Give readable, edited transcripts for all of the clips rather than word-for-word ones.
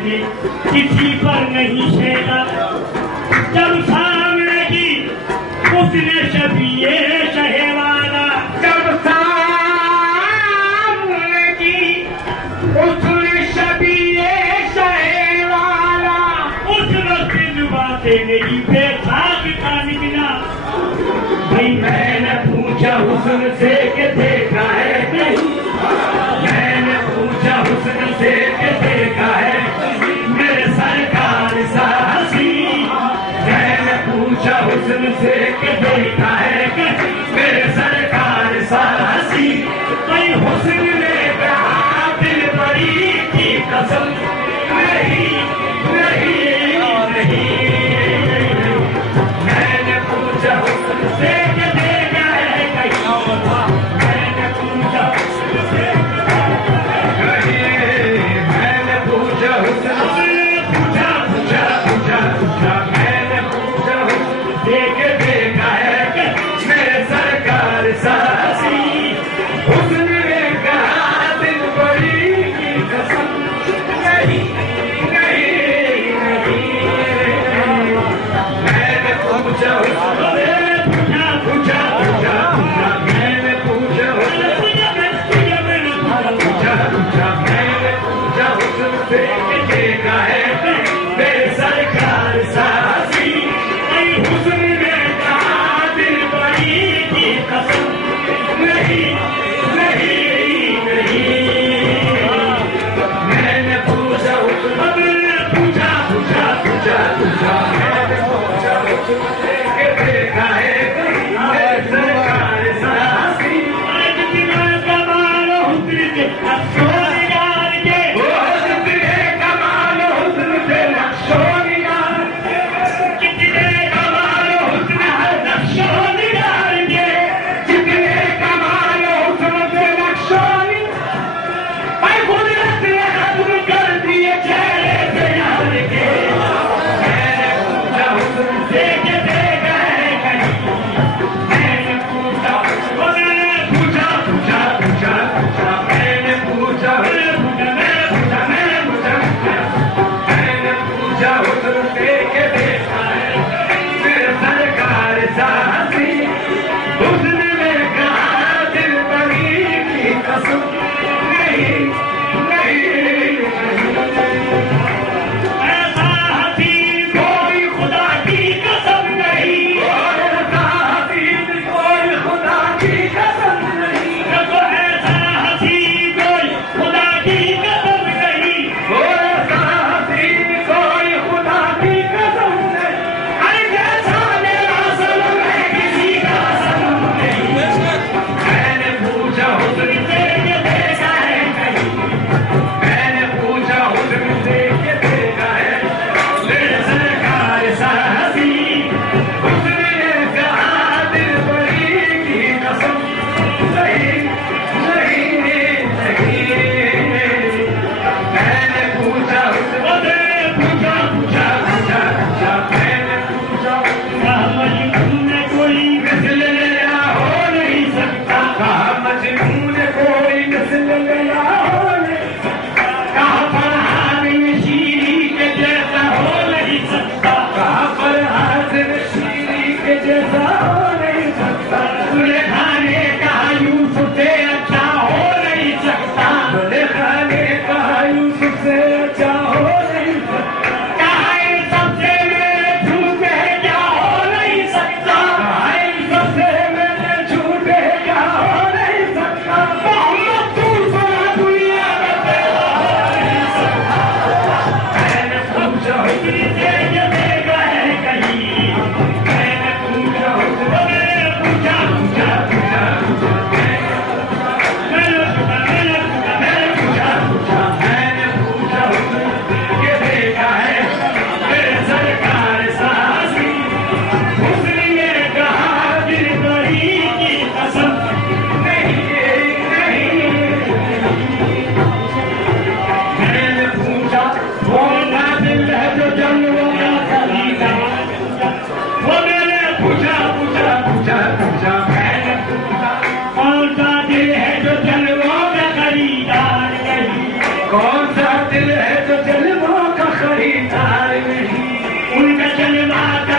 थे किसी पर नहीं छेड़ा। जब सामने की उसने शबीए शहवाला, जब सामने की उसने शबीए शहवाला, उस वक्त बातें मेरी बेसाख का निकला। भाई मैंने पूछा हुस्न से कि देखा है नहीं, मैंने पूछा हुस्न से कि देखा है मेरे सरकार सा हसी, मैंने पूछा हुस्न से कि देखा है मेरे सरकार सा हसी। भाई हुस्न ने कहा दिल बड़ी की कसम, नहीं नहीं नहीं, मैंने पूछा हुस्न से कि देखा है कहीं, मैंने पूछा हुस्न से मैंने पूछा हुस्न से, पूछा पूछा पूछा पूछा, मैंने पूछा हुस्न से कि देखा है मेरे सरकार सा हसी। हुस्न ने कहा दिल बड़ी की कसम, नहीं नहीं नहीं, मैंने पूछा हुस्न से, पूछा पूछा पूछा पूछा, मैंने पूछा हुस्न से, पूछा पूछा, मैंने पूछा हुस्न से कि देखा है मेरे सरकार सा हसी। भाई हुस्न ने कहा दिल बड़ी की कसम, नहीं नहीं नहीं, मैंने पूछा हुस्न से, पूछा पूछा पूछा पूछा, मैंने पूछा हुस्न से कि देखा है मेरे सरकार सा हसी। आज दिना कमाल हुस्न के अफसोस यार के, वो हस्न कमाल हुस्न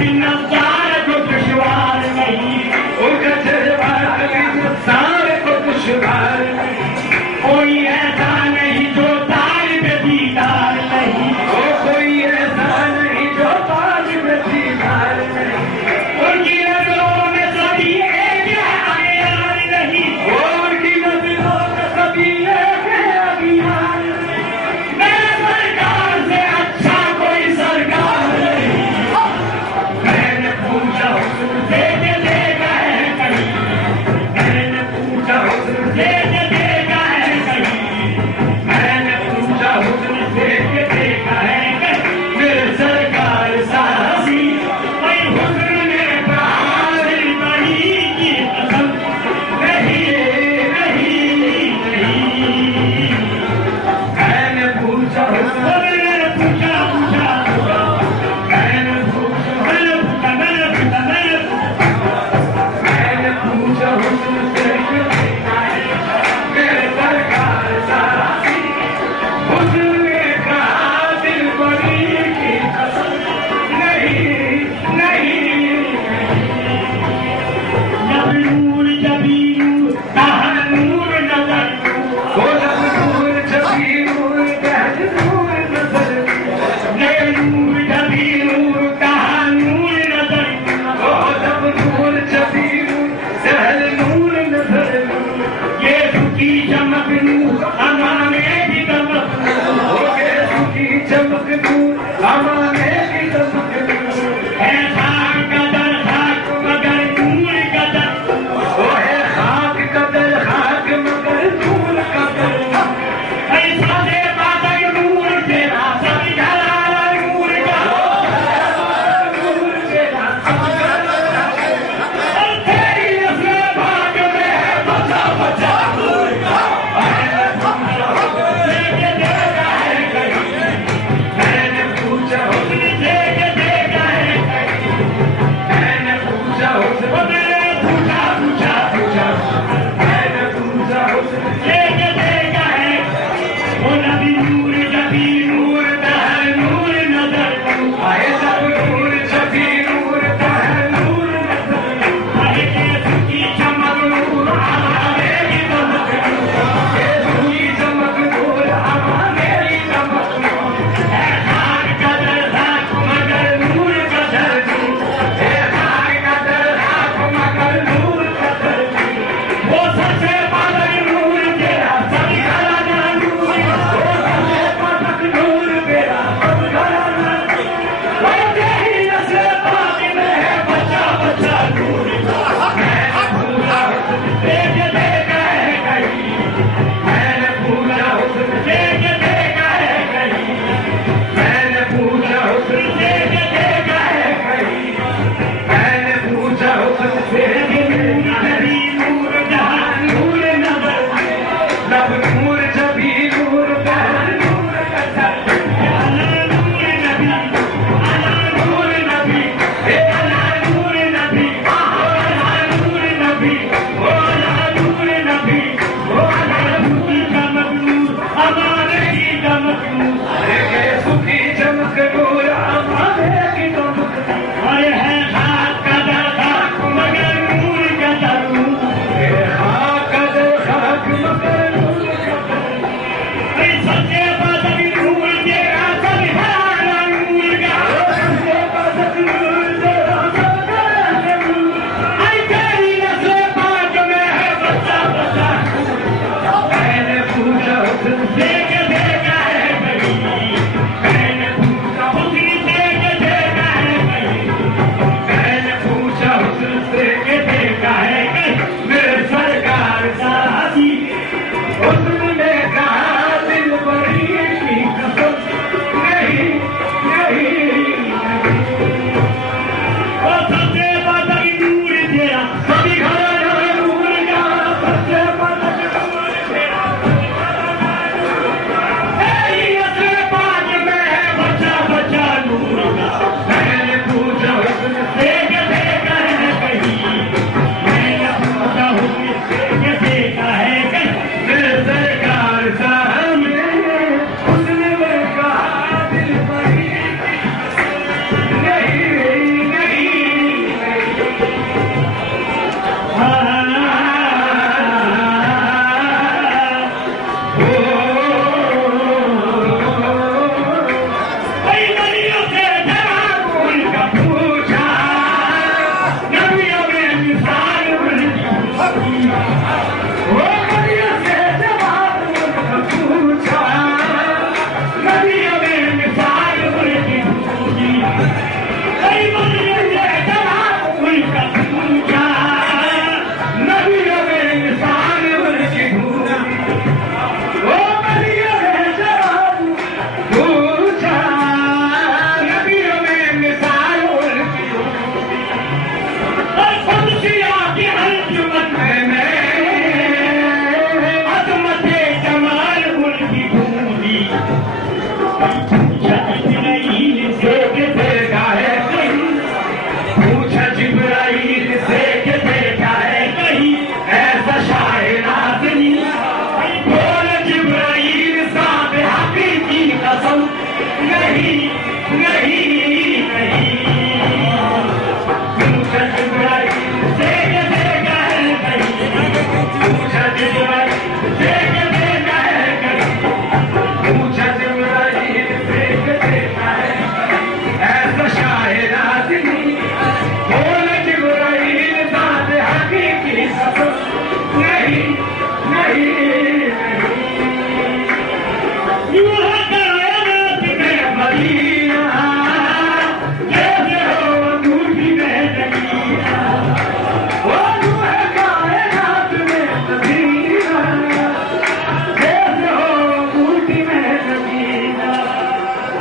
नज़ार को दुश्वार नहीं, उनका जज्बा कभी नज़ार को दुश्वार नहीं, कोई ऐसा नहीं जो तालिब दीदार नहीं, कोई ऐसा नहीं जो तालिब दीदार नहीं, उनकी नजरों में सभी एक है अगियार नहीं, उनकी नजरों में सभी एक है अगियार नहीं। मेरे सरकार से अच्छा कोई सरकार नहीं। मैंने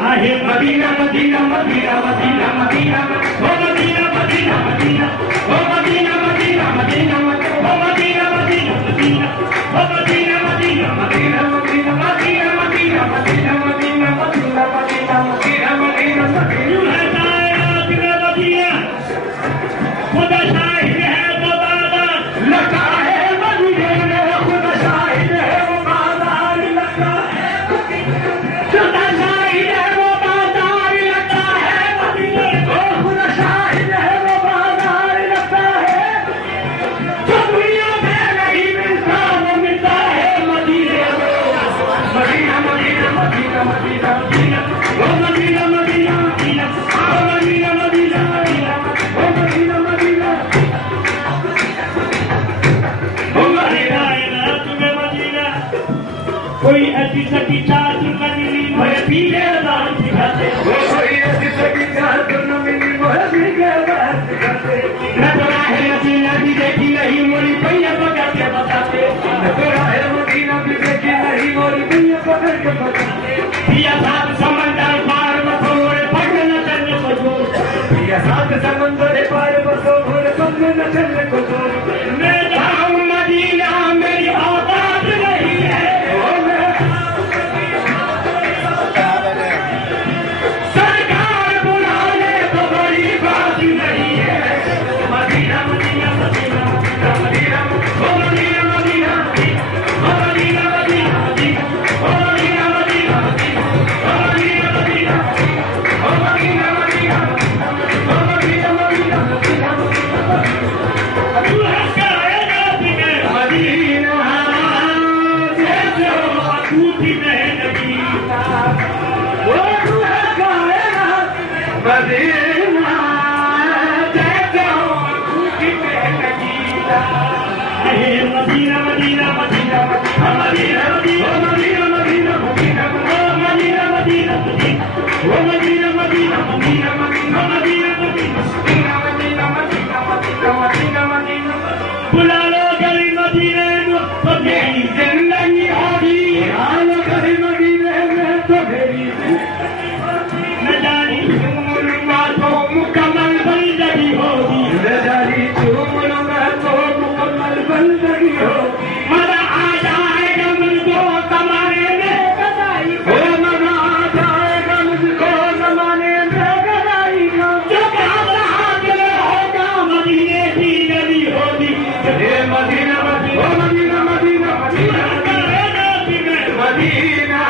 आहे Medina Medina Medina Medina Medina ओ मदीना मदीना मदीना ओ मदीना मदीना मदीना ओ मदीना मदीना मदीना ओ Medina Medina Medina Medina Medina Medina Medina Medina Medina Medina Medina Medina यूं है कायनात में मदीना खुदा शाहिद है वो बाजार लगता है मदीने में खुदा शाहिद है वो बाजार लगता है खुदा शाहिद है वो बाजार लगता है मदीने ओ खुदा शाहिद है वो बाजार लगता है जो दुनिया में नहीं मिलता वो मिलता है मदीने में Medina Medina Medina Medina Medina ओ मदीना मदीना मदीना ओ मदीना मदीना मदीना ओ मदीना मदीना कायनात में मदीना कोई ऐसी सकी चादर न मिली मोहे पीले दान दिखाते वो कोई ऐसी सगी चादर न मिली मोहे पीले दान दिखाते न तो राहे मदीना भी देखी नहीं मोरी भैया पकड़ के बताते न तो राहे मदीना भी देखी नहीं मोरी भैया पकड़ के बताते पिया साथ समंदर पार बसो मोरे पकड़ न चलने को जोर पिया साथ समंदर पार बसो मोरे पकड़ न चलने को जोर मैं जाऊं मदीना मेरी औकात नहीं है ओ मैं सरकार बुला ले तो बड़ी बात नहीं है मदीना मदीना मदीना मदीना ओ मदीना मदीना ओ मदीना मदीना मदीना ओ मदीना मदीना मदीना ओ मदीना मदीना ओ मदीना मदीना ओ मदीना मदीना मदीना तू है कायनात में मदीना जो अटूटी में नबी वो तू है कायनात मदीना जैसे हो अटूटी में नगीना आहे Medina Medina Medina Medina Medina Medina Medina Medina Medina Medina Medina वो Medina Medina Medina Medina Medina Medina Medina Medina Medina Medina Medina बुला लो गली मदीने में तो मेरी जिंदगी होगी आलो कभी मदीने में तो मेरी न जानी उम्र तो मुकम्मल जिंदगी होगी नजारी चूमूंगा तो मुकम्मल बंदगी हो मजा आ जाएगा मुझको कमाने में कदाई ओ मजा आ जाएगा मुझको जमाने में गदाई का जो हाथ में होगा मदीने की गली होगी ये मदीना मदीना ओ मदीना मदीना मदीना कायनात में मदीना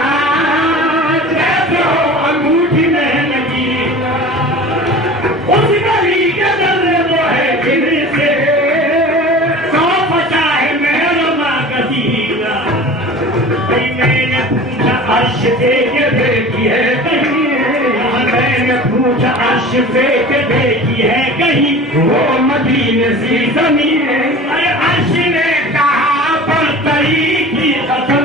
जैसे हो अंगूठी में लगी उस गली के दर्रे वो है गिरने से 150 है मेहरमा गदीना भाई मैंने पूछा अर्श से के देखी है कहीं मैंने पूछा अर्श से के देखी है कहीं वो मदीने सी जमीन अरे अर्श ने कहा पर तरी की कसम